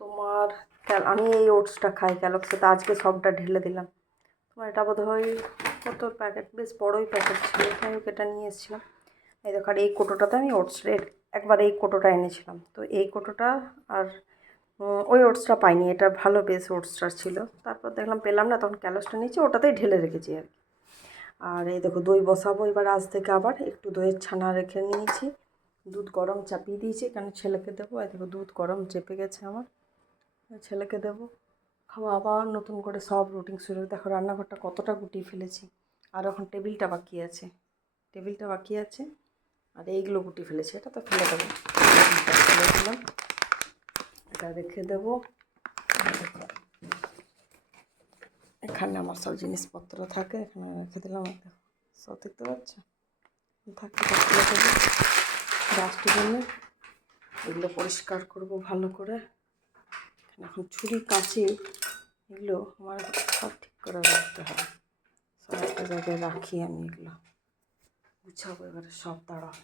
তোমার আমি এই ওটসটা খাই ক্যালক্সে, তো আজকে সবটা ঢেলে দিলাম। তোমার এটা বোধহয় কত প্যাকেট, বেশ বড়োই প্যাকেট ছিল, যাই হোক এটা নিয়ে এসেছিলাম। এই দেখো, আর এই কোটোটাতে আমি ওটস একবার এই কোটোটা এনেছিলাম, তো এই কোটোটা আর ওই ওটসটা পাইনি, এটা ভালো বেশ ওটসটা ছিল। তারপর দেখলাম পেলাম না, তখন ক্যালক্সটা নিয়েছি, ওটাতেই ঢেলে রেখেছি আর কি। আর এই দেখো দই বসাবো এবার, আজ থেকে আবার একটু দইয়ের ছানা রেখে নিয়েছি, দুধ গরম চাপিয়ে দিয়েছি, কারণ ছেলেকে দেবো। এই দেখো দুধ গরম চেপে গেছে আমার, ছেলেকে দেবো, খাওয়া আবার নতুন করে সব রুটিন শুরু। দেখো রান্নাঘরটা কতটা গুটিয়ে ফেলেছি, আর এখন টেবিলটা বাকি আছে, আর এইগুলো গুটিয়ে ফেলেছি, এটা তো ফেলে দেবো, ফেলে দিলাম, এটা রেখে দেবো। এখানে আমার সব জিনিসপত্র থাকে, এখানে রেখে দিলাম, সব দেখতে পাচ্ছ থাকতে ফেলে দেবো। ডাস্টবিনে এগুলো পরিষ্কার করবো ভালো করে। এখন ছুরি কাঁচি এগুলো আমার সব ঠিক করে রাখতে হবে, সব একটা জায়গায় রাখি আমি, এগুলো গুছাবো এবারে সব। দাঁড়াও।